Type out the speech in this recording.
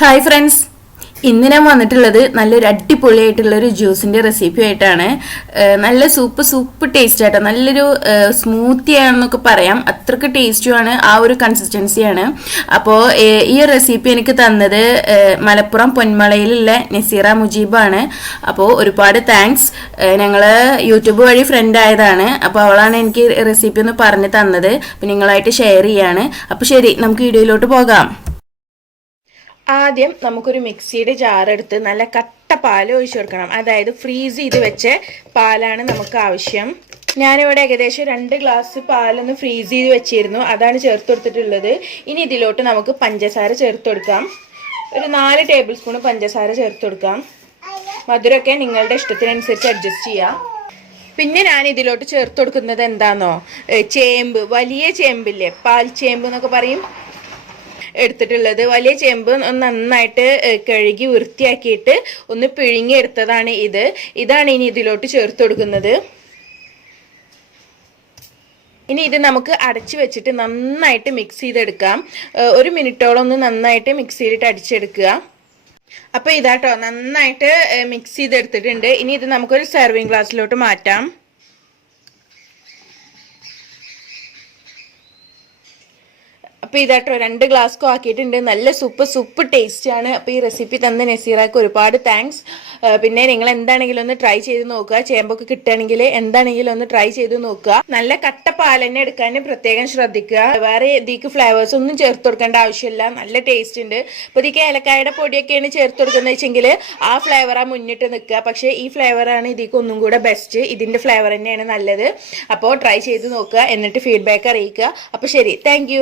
Hi friends ഇന്ന് ഞാൻ വന്നിട്ടുള്ളത് നല്ലൊരു അടിപൊളിയായിട്ടുള്ള ഒരു ജ്യൂസിന്റെ റെസിപ്പി ആയിട്ടാണ്. നല്ല സൂപ്പ് സൂപ്പ് ടേസ്റ്റ് ആയിട്ടോ നല്ലൊരു സ്മൂത്തി ആണെന്നൊക്കെ പറയാം. അത്രയ്ക്ക് ടേസ്റ്റുമാണ് ആ ഒരു കൺസിസ്റ്റൻസിയാണ് അപ്പോൾ ഈ റെസിപ്പി എനിക്ക് തന്നത് മലപ്പുറം പൊന്മളയിലുള്ള നസീറ മുജീബാണ്. അപ്പോൾ ഒരുപാട് താങ്ക്സ് ഞങ്ങൾ യൂട്യൂബ് വഴി ഫ്രണ്ട് ആയതാണ്. അപ്പോൾ അവളാണ് എനിക്ക് റെസിപ്പി ഒന്ന് പറഞ്ഞു തന്നത്. അപ്പോൾ നിങ്ങളായിട്ട് ഷെയർ ചെയ്യാണ്. അപ്പോൾ ശരി നമുക്ക് വീഡിയോയിലോട്ട് പോകാം. ആദ്യം നമുക്കൊരു മിക്സിയുടെ ജാറെടുത്ത് നല്ല കട്ട പാൽ ഒഴിച്ചു കൊടുക്കണം. അതായത് ഫ്രീസ് ചെയ്ത് വെച്ച പാലാണ് നമുക്ക് ആവശ്യം. ഞാനിവിടെ ഏകദേശം രണ്ട് ഗ്ലാസ് പാലൊന്ന് ഫ്രീസ് ചെയ്ത് വെച്ചിരുന്നു. അതാണ് ചേർത്ത് കൊടുത്തിട്ടുള്ളത്. ഇനി ഇതിലോട്ട് നമുക്ക് പഞ്ചസാര ചേർത്ത് കൊടുക്കാം. ഒരു നാല് ടേബിൾ സ്പൂൺ പഞ്ചസാര ചേർത്ത് കൊടുക്കാം. മധുരമൊക്കെ നിങ്ങളുടെ ഇഷ്ടത്തിനനുസരിച്ച് അഡ്ജസ്റ്റ് ചെയ്യാം. പിന്നെ ഞാൻ ഇതിലോട്ട് ചേർത്ത് കൊടുക്കുന്നത് എന്താണോ ചേമ്പ്. വലിയ ചേമ്പില്ലേ? പാൽ ചേമ്പ് എന്നൊക്കെ പറയും. എടുത്തിട്ടുള്ളത്. വലിയ ചേമ്പ് നന്നായിട്ട് കഴുകി വൃത്തിയാക്കിയിട്ട് ഒന്ന് പിഴുങ്ങി എടുത്തതാണ് ഇത്. ഇതാണ് ഇനി ഇതിലോട്ട് ചേർത്ത് കൊടുക്കുന്നത്. ഇനി ഇത് നമുക്ക് അടച്ചു വെച്ചിട്ട് നന്നായിട്ട് മിക്സ് ചെയ്തെടുക്കാം. ഒരു മിനിറ്റോളം ഒന്ന് നന്നായിട്ട് മിക്സ് ചെയ്തിട്ട് അടിച്ചെടുക്കുക. അപ്പോൾ ഇതാട്ടോ നന്നായിട്ട് മിക്സ് ചെയ്തെടുത്തിട്ടുണ്ട്. ഇനി ഇത് നമുക്കൊരു സെർവിങ് ഗ്ലാസ്സിലോട്ട് മാറ്റാം. അപ്പോൾ ഇതാട്ടോ രണ്ട് ഗ്ലാസ്കോ ആക്കിയിട്ടുണ്ട്. നല്ല സൂപ്പ് സൂപ്പ് ടേസ്റ്റാണ് അപ്പോൾ ഈ റെസിപ്പി തന്ന നസീറാക്ക് ഒരുപാട് താങ്ക്സ് പിന്നെ നിങ്ങൾ എന്താണെങ്കിലും ഒന്ന് ട്രൈ ചെയ്ത് നോക്കുക. ചേമ്പൊക്കെ കിട്ടുകയാണെങ്കിൽ എന്താണെങ്കിലും ഒന്ന് ട്രൈ ചെയ്ത് നോക്കുക. നല്ല കട്ട പാൽ തന്നെ എടുക്കാൻ പ്രത്യേകം ശ്രദ്ധിക്കുക. വേറെ ഇതിക്ക് ഫ്ലേവേഴ്സ് ഒന്നും ചേർത്ത് കൊടുക്കേണ്ട ആവശ്യമില്ല. നല്ല ടേസ്റ്റ് ഉണ്ട്. അപ്പോൾ ഇതിക്ക് ഏലക്കായുടെ പൊടിയൊക്കെയാണ് ചേർത്ത് കൊടുക്കുന്നത് വെച്ചെങ്കിൽ ആ ഫ്ലേവർ ആ മുന്നിട്ട് നിൽക്കുക. പക്ഷേ ഈ ഫ്ലേവറാണ് ഇതിക്ക് ഒന്നും കൂടെ ബെസ്റ്റ് ഇതിന്റെ ഫ്ലേവർ തന്നെയാണ് നല്ലത്. അപ്പോൾ ട്രൈ ചെയ്ത് നോക്കുക. എന്നിട്ട് ഫീഡ്ബാക്ക് അറിയിക്കുക. അപ്പോൾ ശരി. താങ്ക്